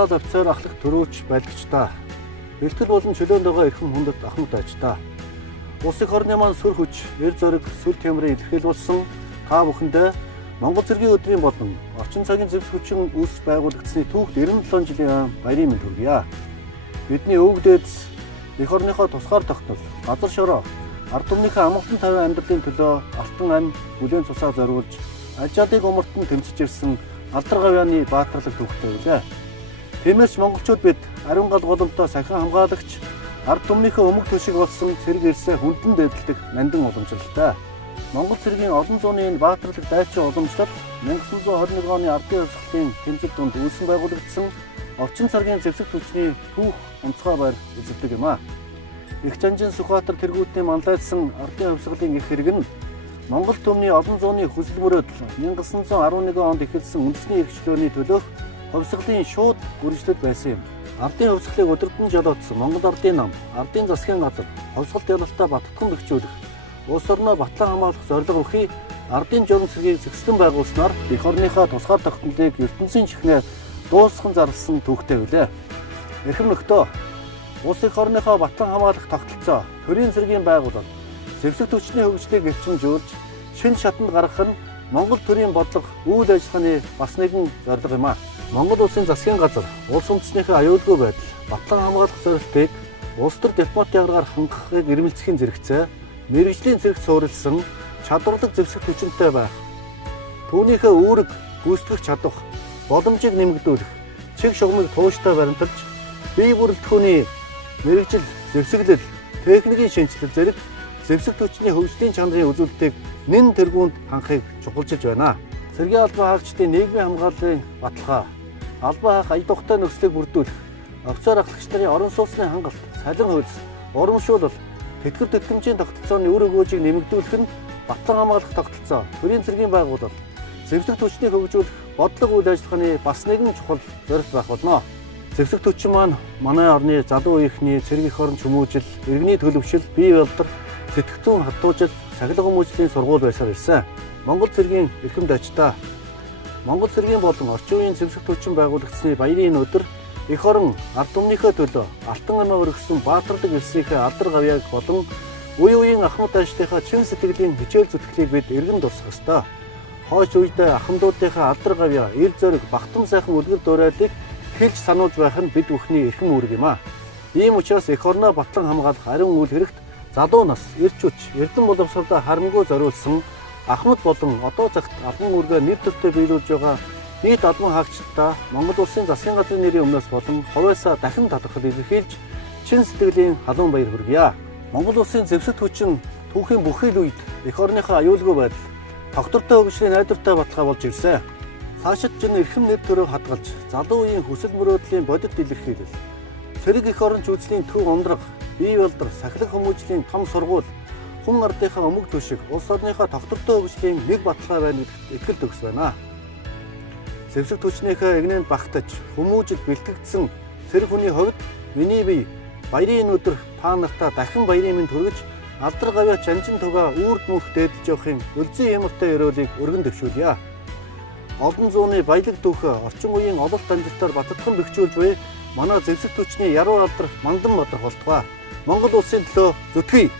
генерал офицер ахлах төрөөч байлгачдаа. Бэлтгэл болон чөлөөнд байгаа эрхэм хүндэт ахмад аждаа. Улс их орны маань сүр хүч, эр зориг, сүр тямрын илэрхийлүүлсэн та бүхэндээ Монгол Цэргийн өдрийн болон орчин цагийн зөвлөх хүчин үүсгэж байгуулагдсны түүхт 97 жилийн баярын мэнд хүргье. Бидний өвөг дээдс эх орныхоо тусгаар тогтнол, газар шороо, ард түмнийхээ амгалан тавин амьдралын төлөө алтан ам бүлээн цусаа зориулж, ажаадыг умартан тэмцэж ирсэн алдар гавьяаны баатарлаг түүхтэй үлээ. Тиймээс монголчууд бид ариун гал голомтой сахин хамгаалагч, ард түмнийхээ өмг төшиг болсон цэрэг ирсээ хүндэн дэвдэлдэг нандин уламжлалтай. Монгол цэргийн олон зууны энэ баатарлаг дайчин уламжлал 1921 оны ардын хувьсгалын тэмцэл дунд үүсгэн байгуулагдсан орчин цагийн зэвсэг түвшний түүх онцгой байр эзэлдэг юм а. Их Жанжин Сүхбаатар тэргүүтний манлайлсан ардын хувьсгалын их хэрэг нь Монгол түмний олон зууны хүсэл мөрөөдөл 1911 онд эхэлсэн үндэсний эрхчлөөний төлөөх хувьсгалын шууд үргэлжлэл байсан юм. Ардын хувьсгалыг өдөртөн жолоодсон Монгол ардын нам, ардын засгийн газар, хувьсгал ялалтаа баттган бэхжүүлэх, улс орноо батлан хамгаалах зорилго өгөхий ардын журам цэргийг зэгслэн байгуулснаар эх орныхаа тусгаар тогтнолыг ертөнцийн чихнээ дуусган зарласан түүхтэй билээ. Эрхэм нөхдөө, улс эх орныхоо батлан хамгаалах тогтолцоо, төрийн цэргийн байгуулалт, зэвсэг түвшний хөгжлийг эрчимжүүлж, шинэ шатанд гаргах нь Монгол төрийн бодлого, үйл ажиллагааны бас нэгэн зорилго юм а. Монгол улсын засгийн газар, улс үндэстнийхээ аюулгүй байдал, батлан хамгаалах зорилтыг улс төр дипломатийн аргаар хангахыг ирмэлцэхийн зэрэгцээ, мэргэжлийн зэрэгт суурилсан чадварлаг зэвсэг түвшинтэй байх, түүнийхээ үүрэг гүйцэтгэх чадвах, боломжийг нэмэгдүүлэх, чиг шугамыг тууштай баримталж, бие бүрэлдэхүүний мэргэжил, зэвсэглэл, техникийн шинжилэл зэрэг зэвсэг түвшний хөгжлийн чанарын үзүүлэлтийг нэн тэргуунд хангахыг чухалчилж байна. Цэргийн албан хаагчдын нийгмийн хамгааллын баталгаа, албан хаах ая тухтай нөхцөлийг бүрдүүлэх, офицер ахлагч нарын орон сууцны хангалт, цалин хууль, урамшуулал, тэтгэр тэтгэмжийн тогтолцооны үр өгөөжийг нэмэгдүүлэх нь батлан хамгаалах тогтолцоо, төрийн цэргийн байгууллага, зэвсэг түвшнийг хөгжүүлэх бодлого үйл ажиллагааны бас нэгэн чухал зорилт байх болно. Зэвсэг түвшин маань манай орны залуу үеийнхний цэрэг эх орон чөмөөжил, иргэний төлөвшил, бие болдог, сэтгэх зүйн хатуужил, сахилга хүмүүжлийн сургууль байсаар ирсэн. Монгол цэргийн эрхэм дайчдаа. Монгол цэргийн болон орчин үеийн зэвсэг түвшин байгуулагдсны баярын өдөр эх орон ард түмнийхээ төлөө алтан амиа өргөсөн баатарлаг элсийнхээ алдар гавьяаг болон үе үеийн ахмад дайчдынхаа чин сэтгэлийн хичээл зүтгэлийг бид эргэн дуусгах ёстой. Хойш үедээ ахмадуудынхаа алдар гавьяа, ил зориг, бахтам сайхан үлгэр дуурайлыг хэлж сануулж байх нь бид бүхний эрхэм үүрэг юм а. Ийм учраас эх орноо батлан хамгаалах ариун үйл хэрэгт залуу нас, эрч хүч, эрдэм боловсролоо харамгүй зориулсан ахмад болон одоо цагт албан үүргээ нэр төртөө биелүүлж байгаа нийт албан хаагчдаа Монгол улсын засгийн газрын нэрийн өмнөөс болон хувьяасаа дахин талархал илэрхийлж чин сэтгэлийн халуун баяр хүргье. Монгол улсын зэвсэг түвшин түүхийн бүхий л үед эх орныхоо аюулгүй байдал, тогтвортой хөгжлийн найдвартай баталгаа болж ирсэн. Цаашид ч энэ эрхэм нэр төрөө хадгалж, залуу үеийн хүсэл мөрөөдлийн бодит илэрхийлэл, цэрэг эх орон жүжиглийн төв ундраг, бие болдар, сахилга хүмүүжлийн том сургууль, хүн ардынхаа өмг төшиг, улс орныхоо тогтвортой хөгжлийн нэг баталгаа байна гэдэгт итгэл төгс байна. Зэвсэг түвшнийхээ эгнээнд багтаж, хүмүүжид бэлтгэгдсэн цэрэг хүний хувьд миний бие баярын өдөр та нартаа дахин баярын мэнд хүргэж, алдар гавьяа Жанжин тугаа үрд мөнх дээдж явахын өлзий ямартай өрөөлийг өргөн дэвшүүлье. Олон зууны баялаг түүхээ орчин үеийн ололт амжилтаар баттган бэхжүүлж буй манай зэвсэг түвшний яруу алдар мандан бодрох болтугай. Монгол улсын төлөө зүтгэе.